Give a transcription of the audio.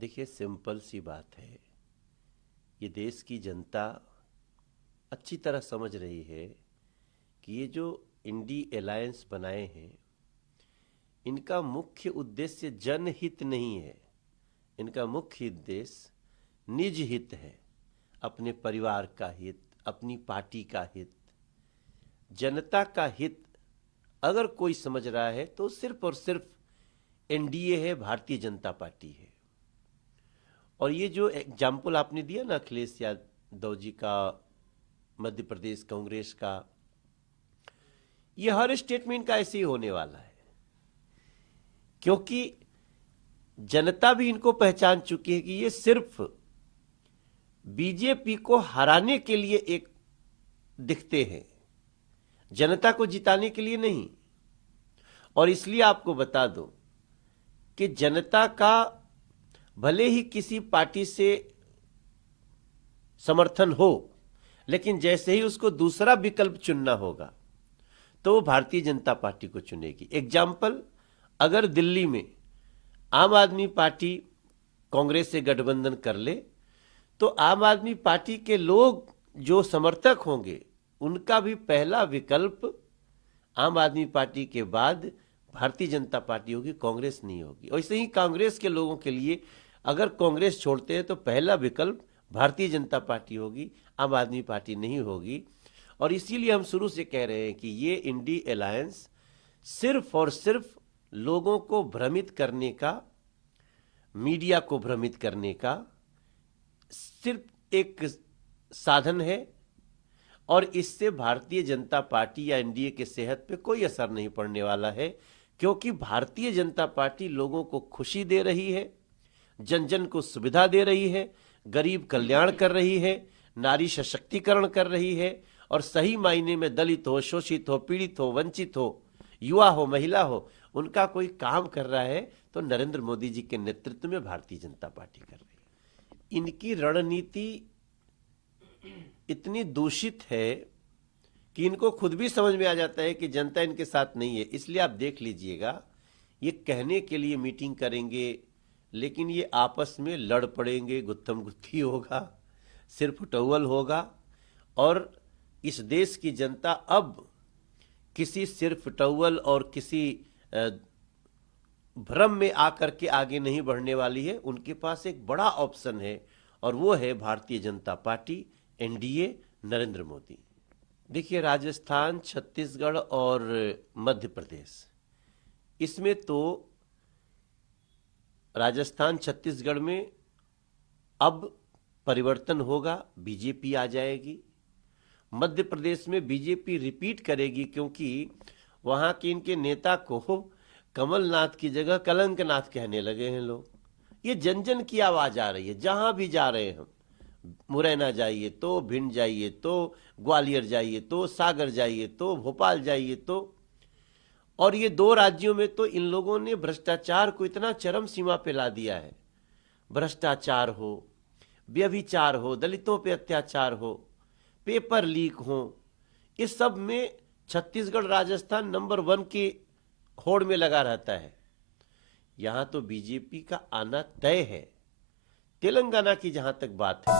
देखिए, सिंपल सी बात है। ये देश की जनता अच्छी तरह समझ रही है कि ये जो इंडी अलायंस बनाए हैं, इनका मुख्य उद्देश्य जनहित नहीं है। इनका मुख्य उद्देश्य निज हित है, अपने परिवार का हित, अपनी पार्टी का हित, जनता का हित। अगर कोई समझ रहा है तो सिर्फ और सिर्फ एनडीए है, भारतीय जनता पार्टी है। और ये जो एग्जाम्पल आपने दिया ना अखिलेश यादव जी का, मध्य प्रदेश कांग्रेस का, ये हर स्टेट में इनका ऐसे ही होने वाला है, क्योंकि जनता भी इनको पहचान चुकी है कि ये सिर्फ बीजेपी को हराने के लिए एक दिखते हैं, जनता को जिताने के लिए नहीं। और इसलिए आपको बता दूं कि जनता का भले ही किसी पार्टी से समर्थन हो, लेकिन जैसे ही उसको दूसरा विकल्प चुनना होगा तो वो भारतीय जनता पार्टी को चुनेगी। एग्जाम्पल, अगर दिल्ली में आम आदमी पार्टी कांग्रेस से गठबंधन कर ले तो आम आदमी पार्टी के लोग जो समर्थक होंगे उनका भी पहला विकल्प आम आदमी पार्टी के बाद भारतीय जनता पार्टी होगी, कांग्रेस नहीं होगी। और ऐसे ही कांग्रेस के लोगों के लिए अगर कांग्रेस छोड़ते हैं तो पहला विकल्प भारतीय जनता पार्टी होगी, आम आदमी पार्टी नहीं होगी। और इसीलिए हम शुरू से कह रहे हैं कि ये इंडी अलायंस सिर्फ और सिर्फ लोगों को भ्रमित करने का, मीडिया को भ्रमित करने का सिर्फ एक साधन है। और इससे भारतीय जनता पार्टी या एनडीए के सेहत पे कोई असर नहीं पड़ने वाला है, क्योंकि भारतीय जनता पार्टी लोगों को खुशी दे रही है, जन जन को सुविधा दे रही है, गरीब कल्याण कर रही है, नारी सशक्तिकरण कर रही है, और सही मायने में दलित हो, शोषित हो, पीड़ित हो, वंचित हो, युवा हो, महिला हो, उनका कोई काम कर रहा है तो नरेंद्र मोदी जी के नेतृत्व में भारतीय जनता पार्टी कर रही है। इनकी रणनीति इतनी दूषित है कि इनको खुद भी समझ में आ जाता है कि जनता इनके साथ नहीं है। इसलिए आप देख लीजिएगा, ये कहने के लिए मीटिंग करेंगे लेकिन ये आपस में लड़ पड़ेंगे, गुत्थम गुत्थी होगा, सिर फुटौल होगा। और इस देश की जनता अब किसी सिर फुटौल और किसी भ्रम में आकर के आगे नहीं बढ़ने वाली है। उनके पास एक बड़ा ऑप्शन है और वो है भारतीय जनता पार्टी, एनडीए, नरेंद्र मोदी। देखिए, राजस्थान, छत्तीसगढ़ और मध्य प्रदेश, इसमें तो राजस्थान छत्तीसगढ़ में अब परिवर्तन होगा, बीजेपी आ जाएगी। मध्य प्रदेश में बीजेपी रिपीट करेगी, क्योंकि वहां के इनके नेता को कमलनाथ की जगह कलंकनाथ कहने लगे हैं लोग। ये जन जन की आवाज आ रही है, जहां भी जा रहे हैं हम, मुरैना जाइए तो, भिंड जाइए तो, ग्वालियर जाइए तो, सागर जाइए तो, भोपाल जाइए तो। और ये दो राज्यों में तो इन लोगों ने भ्रष्टाचार को इतना चरम सीमा पे ला दिया है। भ्रष्टाचार हो, व्यभिचार हो, दलितों पे अत्याचार हो, पेपर लीक हो, इस सब में छत्तीसगढ़, राजस्थान नंबर 1 की होड़ में लगा रहता है। यहां तो बीजेपी का आना तय है। तेलंगाना की जहां तक बात है,